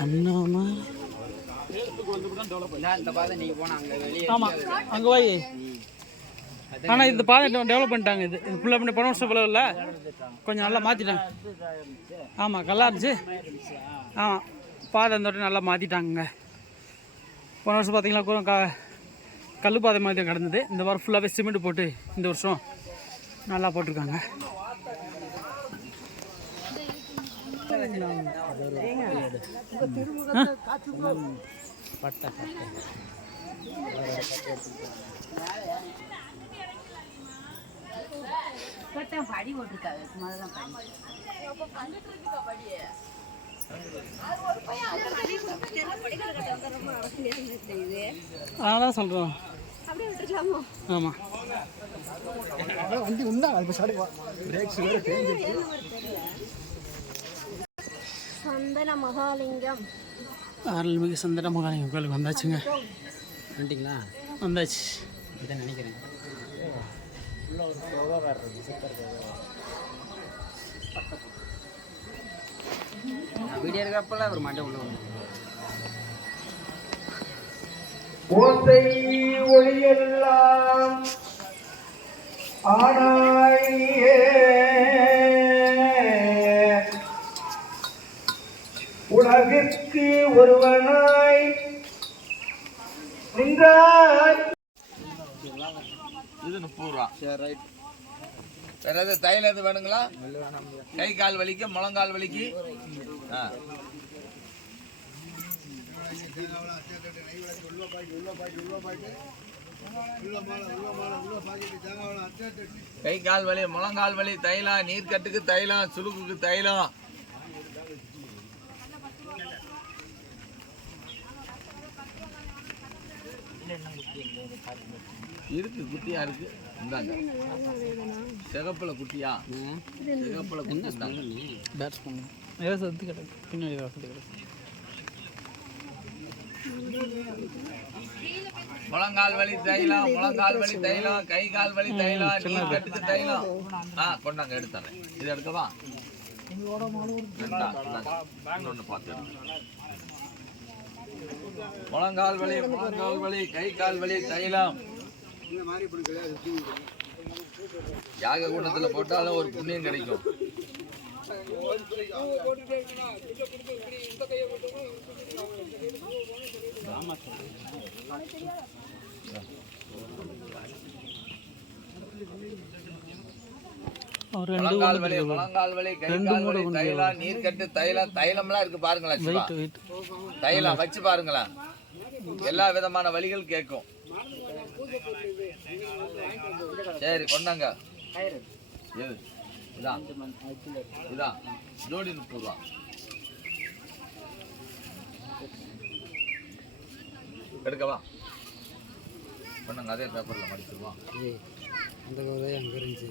அண்ணாமா ஆமாம் அங்கே போய் ஆனால் இந்த பாதை டெவலப் பண்ணிட்டாங்க. இது ஃபுல்லாக பண்ணி போன வருஷம் ஃபுல்லாக இல்லை, கொஞ்சம் நல்லா மாற்றிட்டாங்க. ஆமாம் கல்லா இருந்துச்சு. ஆமாம் பாதை இந்த வாட்டி நல்லா மாற்றிட்டாங்க. போன வருஷம் பார்த்தீங்கன்னா கல் பாதை மாதிரி கிடந்தது. இந்த வாரம் ஃபுல்லாகவே சிமெண்ட் போட்டு இந்த வருஷம் நல்லா போட்டிருக்காங்க. அதெல்லாம் சொல்கிறோம். ஆமாம் வண்டி உண்டா சந்தன மகாலிங்கம் அருள்மிகு சந்தன மகாலிங்கம் கோயிலுக்கு வந்தாச்சுங்க. வந்துட்டிங்களா? வந்தாச்சு. இதை நினைக்கிறேன். வீடியோ இருக்கிறப்பெல்லாம் ஒரு மாட்டை உள்ள ஓசை ஒளியெல்லாம் ஆனாயே உலகிற்கு ஒருவனாய் நின்றாய். இது 30 ரூபா. சரி ரைட். வேற எது தைல எது வேணுங்களா? கை கால் வலிக்கு முழங்கால் வலிக்கு கை கால் வலி முழங்கால் வலி தைலம், நீர்க்கட்டுக்கு தைலம், சுளுக்குக்கு தைலம். இருக்கு குட்டியா இருக்கு. இந்தாங்க சிகப்புல குட்டியா, சிகப்புல குட்டி பேட்ஸ் பண்ணு வசதி கிடக்கு, பின்னாடி வசதி கிடக்கு. முழங்கால் வலி தைலம், முழங்கால் வலி தைலம், கை கால் வலி தைலம், நீர் கட்டுக்கு தைலம். கொண்டாங்க எடுத்தாங்க. இது எடுக்கவா? இன்னொன்னு பார்த்து முழங்கால் வலி, முழங்கால் வலி, கை கால் வலி தைலம். யாக குண்டத்துல போட்டாலும் ஒரு புண்ணியம் கிடைக்கும். முழங்கால் வலி, முழங்கால் வலி, கை கால் வலி தைலம், நீர்க்கட்டு தைலம். தைலம்லாம் இருக்கு பாருங்களேன். தைலம் வச்சு பாருங்களேன், எல்லா விதமான வலிகள் கேட்கும். சரி கொண்டாங்க. இதான் இதான் ஜோடி 30 ரூபா. எடுக்கவா? கொண்டாங்க. அதே பேப்பர்ல மடிச்சிருவோம். அந்த அங்கே இருந்துச்சு.